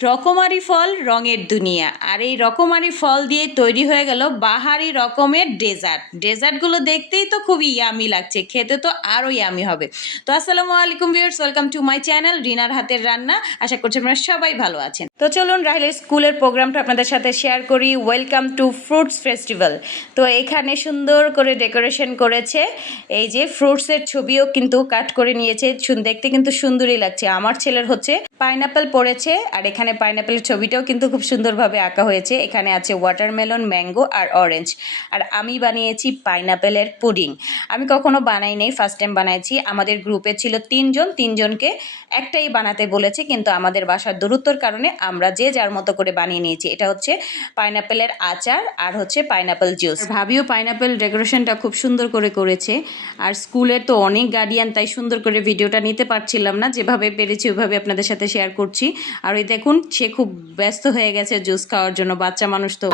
রকমারি ফল রঙের দুনিয়া। আর এই রকমারি ফল দিয়ে তৈরি হয়ে গেল বাহারি রকমের ডেজার্ট। ডেজার্টগুলো দেখতেই তো খুবই ইয়ামি লাগছে, খেতে তো আরও ইয়ামি হবে। তো আসসালামু আলাইকুম viewers welcome to my channel রিনার হাতের রান্না। আশা করছি আপনারা সবাই ভালো আছেন। তো চলুন রাহিলের স্কুলের প্রোগ্রামটা আপনাদের সাথে শেয়ার করি। ওয়েলকাম টু ফ্রুটস ফেস্টিভ্যাল তো এখানে সুন্দর করে ডেকোরেশন করেছে। এই যে ফ্রুটসের ছবিও কিন্তু কাট করে নিয়েছে। দেখতে কিন্তু সুন্দরই লাগছে। আমার ছেলের হচ্ছে পাইনাপেল পড়েছে আর এখানে পাইনাপেলের ছবিটাও কিন্তু খুব সুন্দরভাবে আঁকা হয়েছে। এখানে আছে ওয়াটারমেলন ম্যাঙ্গো আর অরেঞ্জ আর আমি বানিয়েছি পাইনাপেলের পুডিং। আমি কখনো বানাই নাই ফার্স্ট টাইম বানাইছি। আমাদের গ্রুপে ছিল তিনজন, তিনজনকে একটাই বানাতে বলেছে, কিন্তু আমাদের বাসার দূরত্বর কারণে আমরা যে যার মতো করে বানিয়ে নিয়েছি। এটা হচ্ছে পাইনাপেলের আচার আর হচ্ছে পাইনাপেল জুস ভাবিও পাইনাপেল ডেকোরেশনটা খুব সুন্দর করে করেছে। আর স্কুলের তো অনেক গার্ডিয়ান তাই সুন্দর করে ভিডিওটা নিতে পারছিলাম না। যেভাবে পেরেছি, ওইভাবে আপনাদের সাথে শেয়ার করছি। আর ওই দেখুন সে খুব ব্যস্ত হয়ে গেছে জুস খাওয়ার জন্য বাচ্চা মানুষ তো।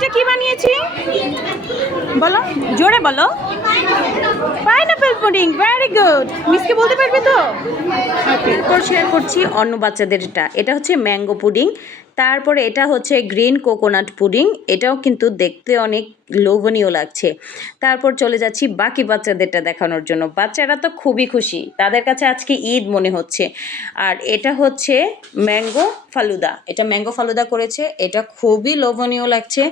এটা কি বানিয়েছি? বলো জোরে বলো। পাইনাপেল পুডিং ভেরি গুড মিসকে বলতে পারবে তো? ওকে শেয়ার করছি অন্য বাচ্চাদেরটা এটা। হচ্ছে ম্যাঙ্গো পুডিং তারপরে এটা হচ্ছে গ্রিন কোকোনাট পুডিং। এটাও কিন্তু দেখতে অনেক লোভনীয় লাগছে। তারপর চলে যাচ্ছি বাকি বাচ্চাদেরটা দেখানোর জন্য। বাচ্চারা তো খুবই খুশি। তাদের কাছে আজকে ঈদ মনে হচ্ছে। আর এটা হচ্ছে ম্যাঙ্গো ফালুদা। এটা ম্যাঙ্গো ফালুদা করেছে। এটা খুবই লোভনীয় লাগছে।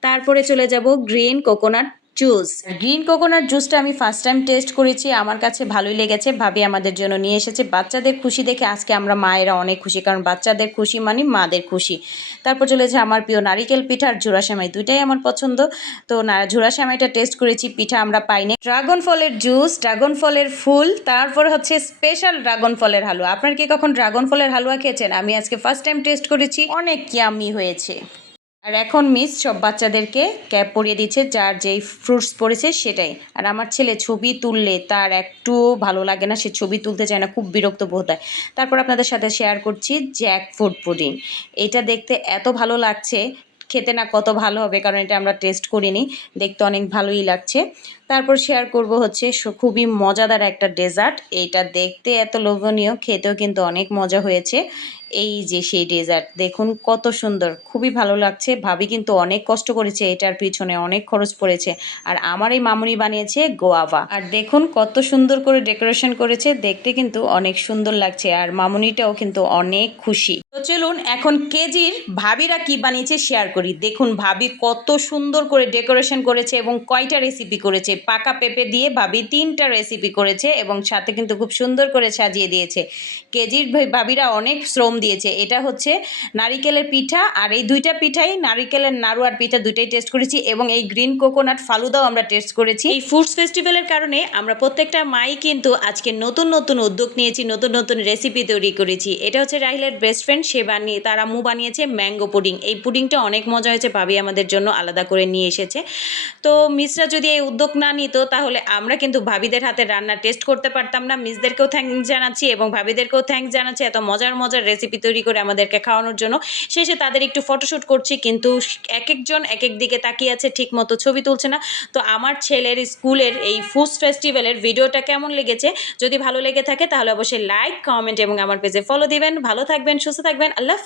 তারপরে চলে যাব green coconut juice. Green coconut জুসটা আমি ফার্স্ট টাইম টেস্ট করেছি, আমার কাছে ভালোই লেগেছে, ভাবি আমাদের জন্য নিয়ে এসেছে। বাচ্চাদের খুশি দেখে আজকে আমরা মায়েরা অনেক খুশি, কারণ বাচ্চাদের খুশি মানে মাদের খুশি। তারপর চলেছে আমার প্রিয় নারিকেল পিঠা আর সেমাই, দুইটাই আমার পছন্দ। তো সেমাইটা টেস্ট করেছি, পিঠা আমরা পাইনি। ড্রাগন ফলের জুস, ড্রাগন ফলের ফুল, তারপর হচ্ছে স্পেশাল ড্রাগন ফলের হালুয়া। আপনার কি কখন ড্রাগন ফলের হালুয়া খেয়েছেন? আমি আজকে ফার্স্ট টাইম টেস্ট করেছি, অনেক ইয়ামি হয়েছে। আর এখন মিস সব বাচ্চাদেরকে ক্যাপ পরিয়ে দিচ্ছে, যার যেই ফ্রুটস পরেছে সেটাই। আর আমার ছেলে ছবি তুললে তার একটু ভালো লাগে না, সে ছবি তুলতে চায় না, খুব বিরক্ত বোধ হয়। তারপর আপনাদের সাথে শেয়ার করছি জ্যাক ফুড পুডিং এটা দেখতে এত ভালো লাগছে, খেতে না কত ভালো হবে, কারণ এটা আমরা টেস্ট করিনি। দেখতে অনেক ভালোই লাগছে। তারপর শেয়ার করব হচ্ছে খুবই মজাদার একটা ডেজার্ট এটা দেখতে এত লোভনীয়, খেতেও কিন্তু অনেক মজা হয়েছে। এই যে সেই ডেজার্ট দেখুন কত সুন্দর, খুবই ভালো লাগছে। ভাবি কিন্তু অনেক কষ্ট করেছে এটার পিছনে, অনেক খরচ পড়েছে। আর আমার এই মামুনি বানিয়েছে গোয়াভা আর দেখুন কত সুন্দর করে ডেকোরেশন করেছে, দেখতে কিন্তু অনেক সুন্দর লাগছে। আর মামুনিটাও কিন্তু অনেক খুশি। তো চলুন এখন কেজির ভাবিরা কি বানিয়েছে শেয়ার করি। দেখুন ভাবি কত সুন্দর করে ডেকোরেশন করেছে এবং কয়টা রেসিপি করেছে। পাকা পেঁপে দিয়ে ভাবি তিনটা রেসিপি করেছে এবং সাথে কিন্তু খুব সুন্দর করে সাজিয়ে দিয়েছে। কেজির ভাবিরা অনেক শ্রম দিয়েছে। এটা হচ্ছে নারিকেলের পিঠা আর এই দুইটা পিঠাই নারিকেলের নাড়ু আর পিঠা দুইটাই টেস্ট করেছি এবং এই গ্রিন কোকোনাট ফালুদাও আমরা টেস্ট করেছি। এই ফুডস ফেস্টিভ্যালের কারণে আমরা প্রত্যেকটা মাই কিন্তু আজকে নতুন নতুন উদ্যোগ নিয়েছি, নতুন নতুন রেসিপি তৈরি করেছি। এটা হচ্ছে রাহিলের বেস্ট ফ্রেন্ড সে বানিয়ে, তার আম্মু বানিয়েছে ম্যাঙ্গো পুডিং এই পুডিংটা অনেক মজা হয়েছে, ভাবি আমাদের জন্য আলাদা করে নিয়ে এসেছে। তো মিসরা যদি এই উদ্যোগ না নিত, তাহলে আমরা কিন্তু ভাবিদের হাতে রান্না টেস্ট করতে পারতাম না। মিসদেরকেও থ্যাংক জানাচ্ছি এবং ভাবিদেরকেও থ্যাংক জানাচ্ছি এত মজার মজার রেসিপি তৈরি করে আমাদেরকে খাওয়ানোর জন্য। শেষে তাদের একটু ফটোশ্যুট করছি, কিন্তু এক একজন এক এক দিকে তাকিয়ে আছে ঠিক মতো ছবি তুলছে না। তো আমার ছেলের স্কুলের এই ফুড ফেস্টিভ্যালের ভিডিওটা কেমন লেগেছে? যদি ভালো লেগে থাকে, তাহলে অবশ্যই লাইক কমেন্ট এবং আমার পেজে ফলো দিবেন। ভালো থাকবেন, সুস্থ থাকবেন, আল্লাহ